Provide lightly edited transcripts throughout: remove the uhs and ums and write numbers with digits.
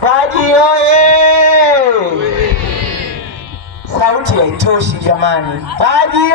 Paji oye! Sauti haitoshi jamani. Paji oye!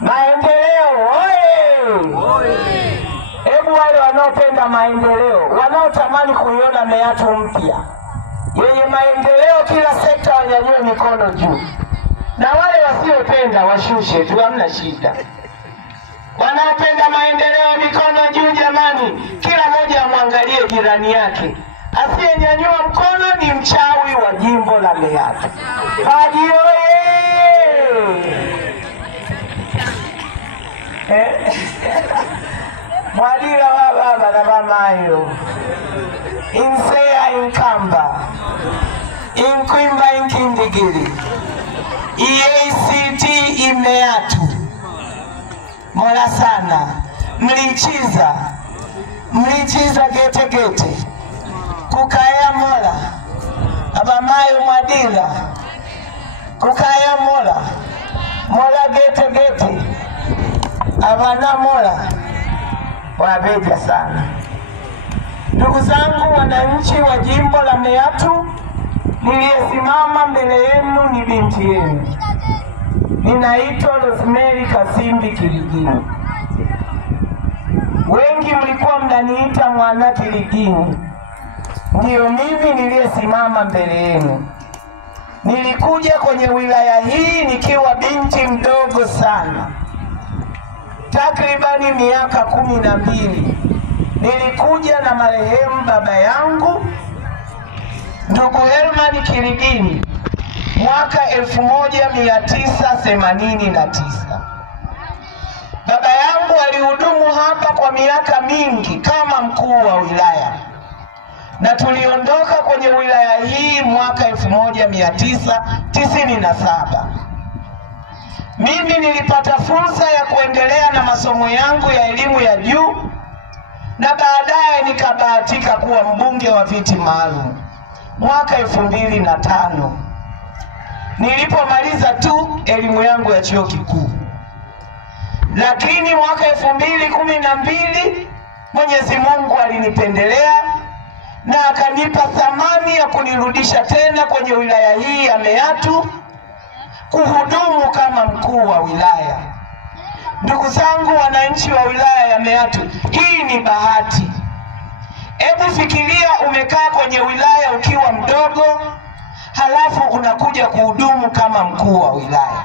Maendeleo oye! Hebu wale wanaopenda maendeleo, wanaotamani kuiona Meatu mpya yenye maendeleo kila sekta, wanyanyue mikono juu, na wale wasiopenda washushe tu, hamna shida. Wanaopenda maendeleo mikono juu jamani. Kila mmoja amwangalie jirani yake. Asiyenyanyua mkono ni mchawi wa jimbo la Meatu. Paji oye! Mwadira wa baba na mamayo Insea inkamba Inkwimba inkindigiri EACT Meatu. Mola sana. Mlichiza gete gete kukaya mola abamayo Mwadira kukaya mola gete gete abana mola wabeja sana. Ndugu zangu wananchi wa jimbo la Meatu, niliyesimama mbele yenu ni binti yenu. Ninaitwa Rosemary Kasimbi Kiligini. Wengi mlikuwa mnaniita mwana Kiligini. Ndiyo mimi niliyesimama mbele yenu. Nilikuja kwenye wilaya hii nikiwa binti mdogo sana, takribani miaka 12. Nilikuja na marehemu baba yangu ndugu Herman Kiligini mwaka 1989. Baba yangu alihudumu hapa kwa miaka mingi kama mkuu wa wilaya, na tuliondoka kwenye wilaya hii mwaka 1997. Mimi nilipata fursa ya kuendelea na masomo yangu ya elimu ya juu, na baadaye nikabahatika kuwa mbunge wa viti maalum mwaka 2005. Nilipomaliza tu elimu yangu ya chuo kikuu. Lakini mwaka 2012 Mwenyezi Mungu alinipendelea na akanipa thamani ya kunirudisha tena kwenye wilaya hii ya Meatu kuhudumu kama mkuu wa wilaya. Ndugu zangu wananchi wa wilaya ya Meatu, hii ni bahati. Hebu fikiria umekaa kwenye wilaya ukiwa mdogo, halafu unakuja kuhudumu kama mkuu wa wilaya.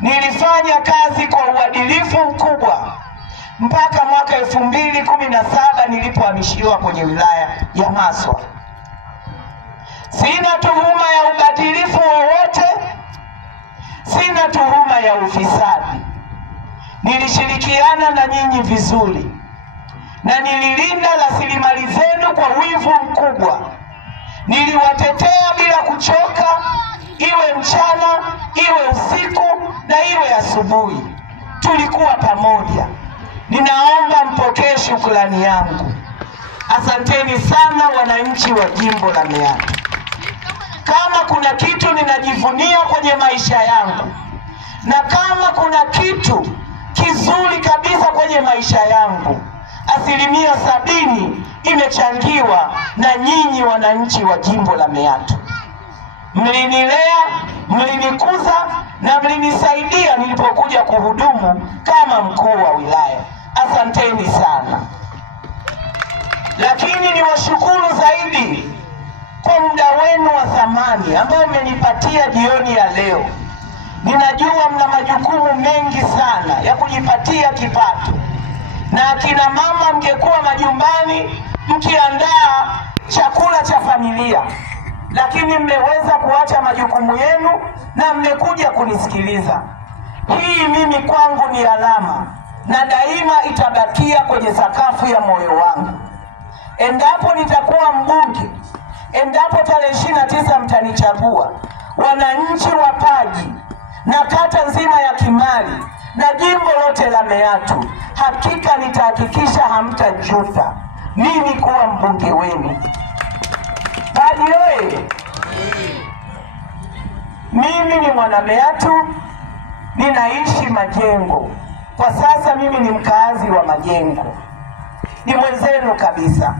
Nilifanya kazi kwa uadilifu mkubwa mpaka mwaka 2017 nilipohamishiwa kwenye wilaya ya Maswa. Sina tuhuma ya ubadilifu wowote, sina tuhuma ya ufisadi. Nilishirikiana na nyinyi vizuri na nililinda rasilimali zenu kwa wivu mkubwa. Niliwatetea bila kuchoka, iwe mchana, iwe usiku na iwe asubuhi. Tulikuwa pamoja. Ninaomba mpokee shukrani yangu. Asanteni sana wananchi wa jimbo la Meatu. Kama kuna kitu ninajivunia kwenye maisha yangu, na kama kuna kitu kizuri kabisa kwenye maisha yangu, 70% imechangiwa na nyinyi wananchi wa jimbo la Meatu. Mlinilea, mlinikuza na mlinisaidia nilipokuja kuhudumu kama mkuu wa wilaya. Asanteni sana. Lakini niwashukuru zaidi kwa muda wenu wa thamani ambao mmenipatia jioni ya leo. Ninajua mna majukumu mengi sana ya kujipatia kipato, na akina mama mngekuwa majumbani mkiandaa chakula cha familia, lakini mmeweza kuacha majukumu yenu na mmekuja kunisikiliza. Hii mimi kwangu ni alama na daima itabakia kwenye sakafu ya moyo wangu. Endapo nitakuwa mbunge, endapo tarehe 29 mtanichagua, wananchi wa Paji na kata nzima ya Kimali na jimbo lote la Meatu, hakika nitahakikisha hamtajuta mimi kuwa mbunge wenu. Paji oye! Mimi ni mwana Meatu, ninaishi Majengo. Kwa sasa mimi ni mkaazi wa Majengo. ni mwenzenu kabisa,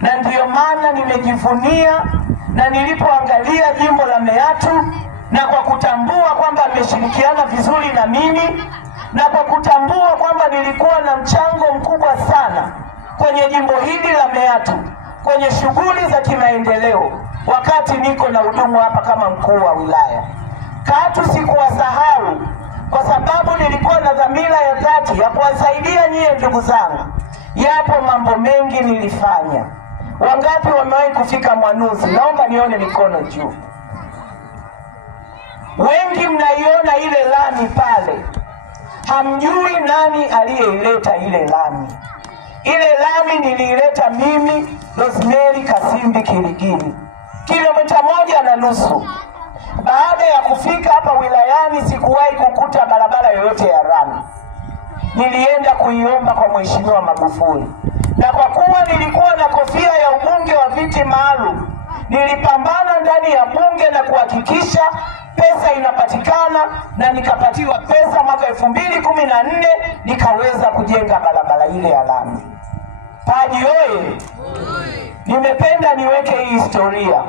na ndiyo maana nimejivunia na nilipoangalia jimbo la Meatu, na kwa kutambua kwamba ameshirikiana vizuri na mimi, na kwa kutambua kwamba nilikuwa na mchango mkubwa sana kwenye jimbo hili la Meatu kwenye shughuli za kimaendeleo wakati niko na hudumu hapa kama mkuu wa wilaya. Katu sikuwasahau, kwa sababu nilikuwa na dhamira ya dhati ya kuwasaidia nyie ndugu zangu. Yapo mambo mengi nilifanya. Wangapi wamewahi kufika Mwanuzi? Naomba nione mikono juu. Wengi mnaiona ile lami pale, hamjui nani aliyeileta ile lami. Ile lami niliileta mimi, Rosemary Kasimbi Kirigiri, kilomita 1.5. Baada ya kufika hapa wilayani sikuwahi kukuta barabara yoyote ya lami. Nilienda kuiomba kwa Mheshimiwa Magufuli, na kwa kuwa nilikuwa na kofia ya ubunge wa viti maalum, nilipambana ndani ya bunge na kuhakikisha pesa inapatikana, na nikapatiwa pesa mwaka 2014 nikaweza kujenga barabara ile ya lami. Paji oye! Nimependa niweke hii historia.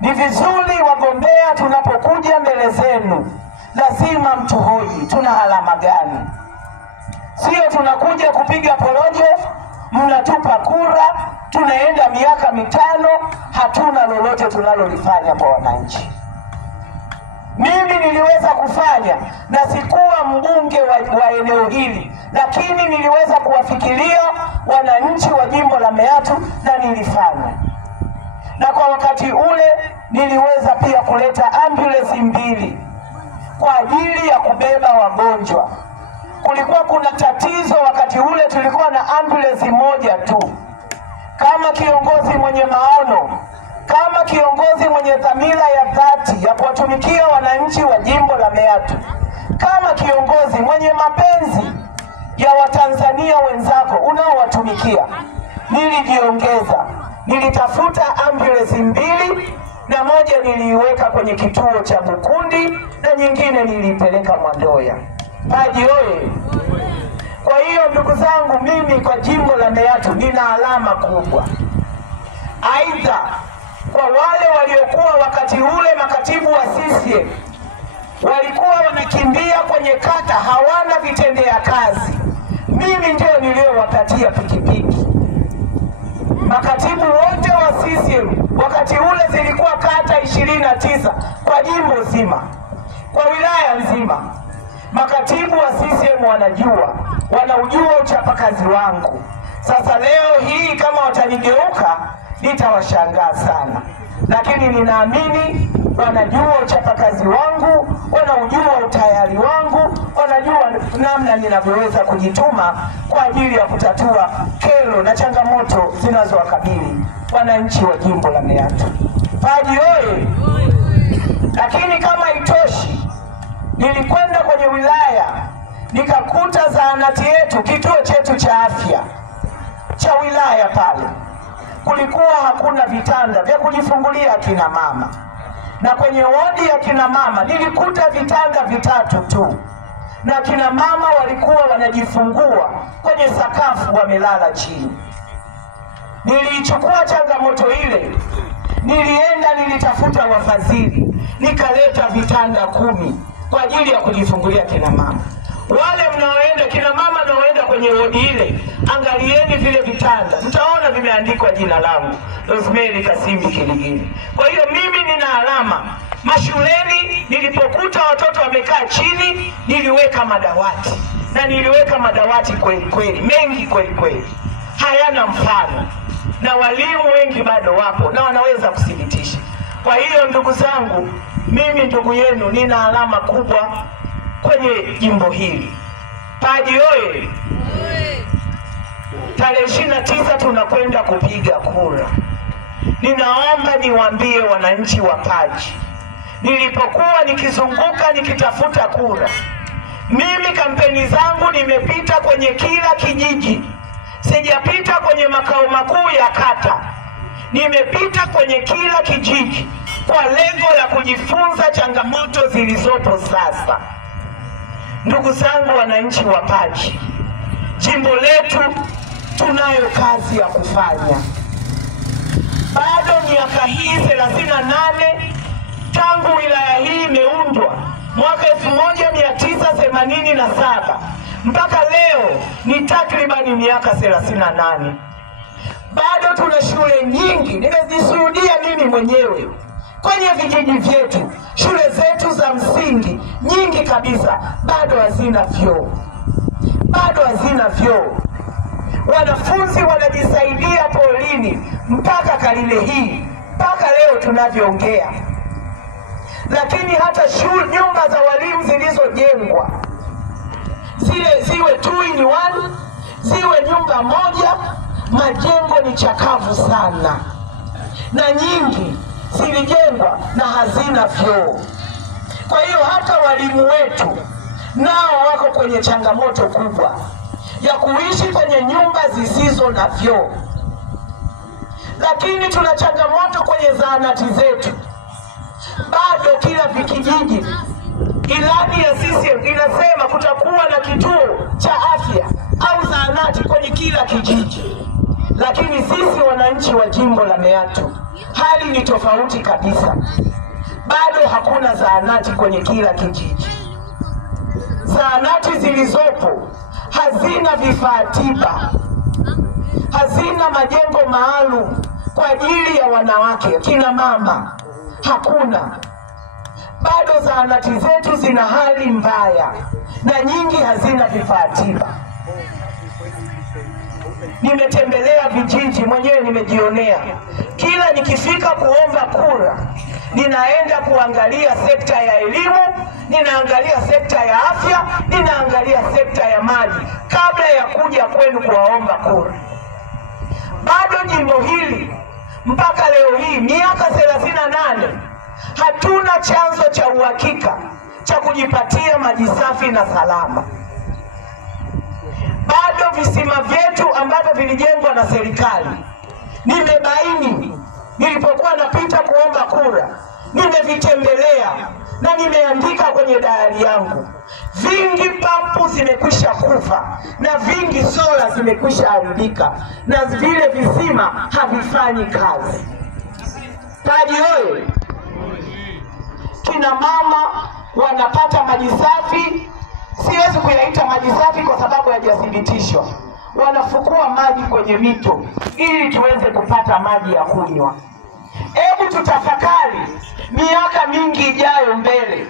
Ni vizuri wagombea tunapokuja mbele zenu lazima mtuhoji tuna alama gani. Sio tunakuja kupiga porojo, mnatupa kura, tunaenda miaka 5 hatuna lolote tunalolifanya kwa wananchi. Mimi niliweza kufanya, na sikuwa mbunge wa eneo hili, lakini niliweza kuwafikiria wananchi wa jimbo la Meatu na nilifanya. Na kwa wakati ule niliweza pia kuleta ambulance 2 kwa ajili ya kubeba wagonjwa. Kulikuwa kuna tatizo wakati ule, tulikuwa na ambulance 1 tu. Kama kiongozi mwenye maono, kama kiongozi mwenye dhamira ya dhati ya kuwatumikia wananchi wa jimbo la Meatu, kama kiongozi mwenye mapenzi ya Watanzania wenzako unaowatumikia, nilijiongeza. Nilitafuta ambulance 2, na moja niliiweka kwenye kituo cha Bukundi na nyingine nilipeleka Mwandoya. Paji oye! Kwa hiyo ndugu zangu, mimi kwa jimbo la Meatu nina alama kubwa. Aidha, kwa wale waliokuwa wakati ule makatibu wa CCM walikuwa wanakimbia kwenye kata hawana vitendea kazi, mimi ndio niliowapatia pikipiki. Makatibu wote wa CCM wakati ule zilikuwa kata 29 kwa jimbo zima, kwa wilaya nzima. Makatibu wa CCM wanaujua uchapakazi wangu. Sasa leo hii kama watanigeuka nitawashangaa sana, lakini ninaamini wanajua uchapakazi wangu, wanaujua utayari wangu, wanajua namna ninavyoweza kujituma kwa ajili ya kutatua kero na changamoto zinazowakabili wananchi wa jimbo la Meatu. Paji oye! Lakini kama itoshi, nilikwenda kwenye wilaya nikakuta zahanati yetu, kituo chetu cha afya cha wilaya pale, kulikuwa hakuna vitanda vya kujifungulia kina mama, na kwenye wodi ya kina mama nilikuta vitanda 3 tu, na kina mama walikuwa wanajifungua kwenye sakafu wamelala chini. Niliichukua changamoto ile, nilitafuta wafadhili, nikaleta vitanda 10 kwa ajili ya kujifungulia kina mama. Wale mnaoenda kina mama mnaoenda kwenye wodi ile, angalieni vile vitanda, mtaona vimeandikwa jina langu, Rosemary Kasimbi Kirigiri. Kwa hiyo mimi nina alama. Mashuleni nilipokuta watoto wamekaa chini, niliweka madawati, na niliweka madawati kweli kweli, mengi kweli kweli, hayana mfano, na walimu wengi bado wapo na wanaweza kuthibitisha. Kwa hiyo ndugu zangu, mimi ndugu yenu nina alama kubwa kwenye jimbo hili. Paji oye! Tarehe 29 tunakwenda kupiga kura. Ninaomba niwaambie wananchi wa Paji, nilipokuwa nikizunguka nikitafuta kura, mimi kampeni zangu nimepita kwenye kila kijiji, sijapita kwenye makao makuu ya kata, nimepita kwenye kila kijiji kwa lengo la kujifunza changamoto zilizopo sasa. Ndugu zangu wananchi wa Paji, jimbo letu tunayo kazi ya kufanya. Bado miaka hii 38 tangu wilaya hii imeundwa mwaka 1987 mpaka leo ni takribani miaka 38. Bado tuna shule nyingi, nimezishuhudia mimi mwenyewe kwenye vijiji vyetu. Shule zetu za msingi nyingi kabisa bado hazina vyoo, bado hazina vyoo. Wanafunzi wanajisaidia polini mpaka karine hii, mpaka leo tunavyoongea. Lakini hata nyumba za walimu zilizojengwa zile ziwe 2-in-1, ziwe nyumba moja, majengo ni chakavu sana, na nyingi zilijengwa na hazina vyoo. Kwa hiyo hata walimu wetu nao wako kwenye changamoto kubwa ya kuishi kwenye nyumba zisizo na vyoo. Lakini tuna changamoto kwenye zahanati zetu. Bado kila vijiji, ilani ya CCM inasema kutakuwa na kituo cha afya au zahanati kwenye kila kijiji. Lakini sisi wananchi wa jimbo la Meatu, hali ni tofauti kabisa. Bado hakuna zahanati kwenye kila kijiji. Zahanati zilizopo hazina vifaa tiba, hazina majengo maalum kwa ajili ya wanawake, kina mama, hakuna. Bado zahanati zetu zina hali mbaya na nyingi hazina vifaa tiba. Nimetembelea vijiji mwenyewe, nimejionea. Kila nikifika kuomba kura, ninaenda kuangalia sekta ya elimu, ninaangalia sekta ya afya, ninaangalia sekta ya maji kabla ya kuja kwenu kuwaomba kura. Bado jimbo hili mpaka leo hii miaka 38 hatuna chanzo cha uhakika cha kujipatia maji safi na salama. Bado visima vyetu ambavyo vilijengwa na serikali, nimebaini nilipokuwa napita kuomba kura, nimevitembelea na nimeandika kwenye diary yangu, vingi pampu zimekwisha kufa na vingi sola zimekwisha haribika na vile visima havifanyi kazi. Taji hoye! Kina mama wanapata maji safi. Siwezi kuyaita maji safi kwa sababu hayajathibitishwa. Wanafukua maji kwenye mito ili tuweze kupata maji ya kunywa. Hebu tutafakari miaka mingi ijayo mbele,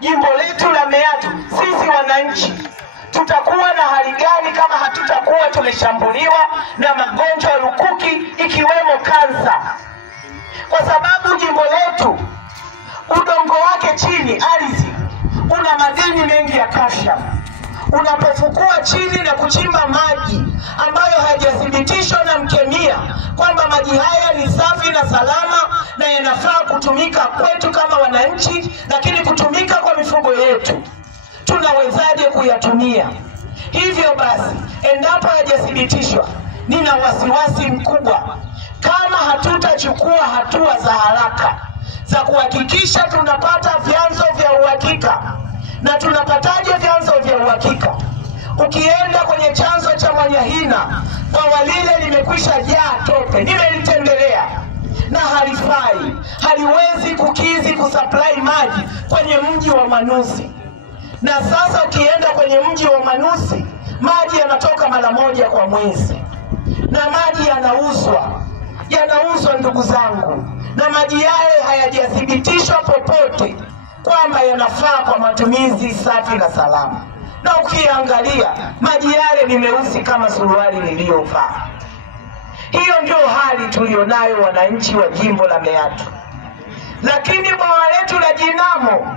jimbo letu la Meatu, sisi wananchi tutakuwa na hali gani kama hatutakuwa tumeshambuliwa na magonjwa lukuki ikiwemo kansa? Kwa sababu jimbo letu udongo wake chini, ardhi, una madini mengi ya calcium. Unapofukua chini na kuchimba maji ambayo hayajathibitishwa na mkemia kwamba maji haya ni safi na salama na yanafaa kutumika kwetu kama wananchi, lakini kutumika kwa mifugo yetu, tunawezaje kuyatumia? Hivyo basi, endapo hayajathibitishwa, nina wasiwasi mkubwa kama hatutachukua hatua za haraka za kuhakikisha tunapata vyanzo vya uhakika. Na tunapataje vyanzo vya uhakika? Ukienda kwenye chanzo cha Mwanyahina, bwawa lile limekwisha jaa tope, nimelitembelea na halifai, haliwezi kukizi kusupply maji kwenye mji wa Manusi. Na sasa ukienda kwenye mji wa Manusi, maji yanatoka mara moja kwa mwezi, na maji yanauzwa ndugu zangu, na maji yale hayajathibitishwa popote kwamba yanafaa kwa matumizi safi na salama. Na ukiangalia maji yale ni meusi kama suruali niliyovaa. Hiyo ndio hali tulionayo wananchi wa jimbo la Meatu. Lakini bwawa letu la Jinamo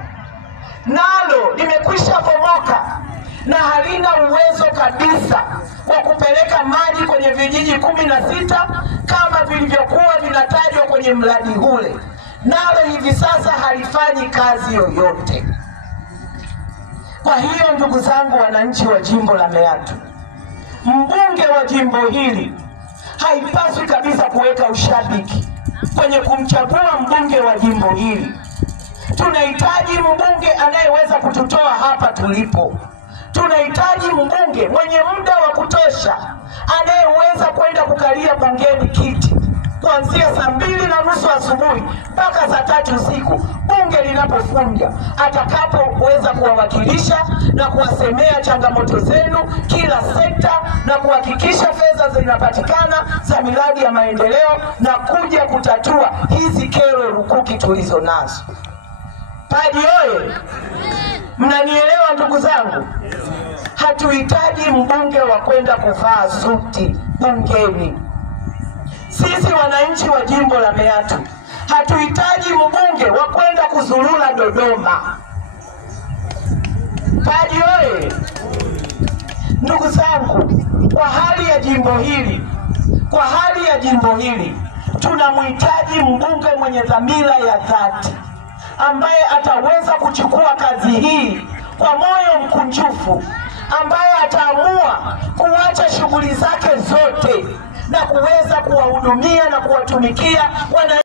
nalo limekwisha bomoka na halina uwezo kabisa wa kupeleka maji kwenye vijiji 16 kama vilivyokuwa vinatajwa kwenye mradi ule. Nalo hivi sasa halifanyi kazi yoyote. Kwa hiyo ndugu zangu wananchi wa jimbo la Meatu, mbunge wa jimbo hili haipaswi kabisa kuweka ushabiki kwenye kumchagua mbunge wa jimbo hili. Tunahitaji mbunge anayeweza kututoa hapa tulipo. Tunahitaji mbunge mwenye muda wa kutosha, anayeweza ataweza kwenda kukalia bungeni kiti kuanzia saa 2:30 asubuhi mpaka saa 3 usiku bunge linapofunga, atakapoweza kuwawakilisha na kuwasemea changamoto zenu kila sekta na kuhakikisha fedha zinapatikana za miradi ya maendeleo na kuja kutatua hizi kero rukuki tulizo nazo. Paji oye! Mnanielewa ndugu zangu? Hatuhitaji mbunge wa kwenda kuvaa suti bungeni. Sisi wananchi wa jimbo la Meatu hatuhitaji mbunge wa kwenda kuzurura Dodoma. Paji oye! Ndugu zangu, kwa hali ya jimbo hili tunamhitaji mbunge mwenye dhamira ya dhati ambaye ataweza kuchukua kazi hii kwa moyo mkunjufu, ambaye ataamua kuacha shughuli zake zote na kuweza kuwahudumia na kuwatumikia wana